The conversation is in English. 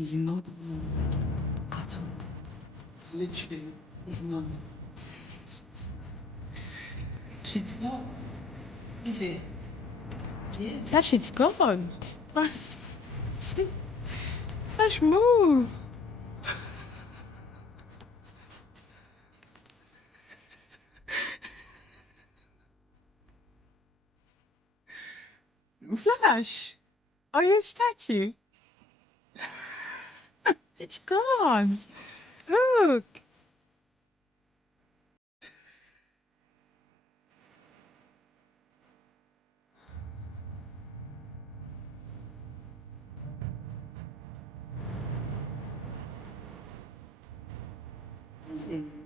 is not moved at all. Literally, it's not. Shit's gone. Is it? Yeah. That shit's gone. Let's move. Flash, are you a statue? It's gone. Look. Is it?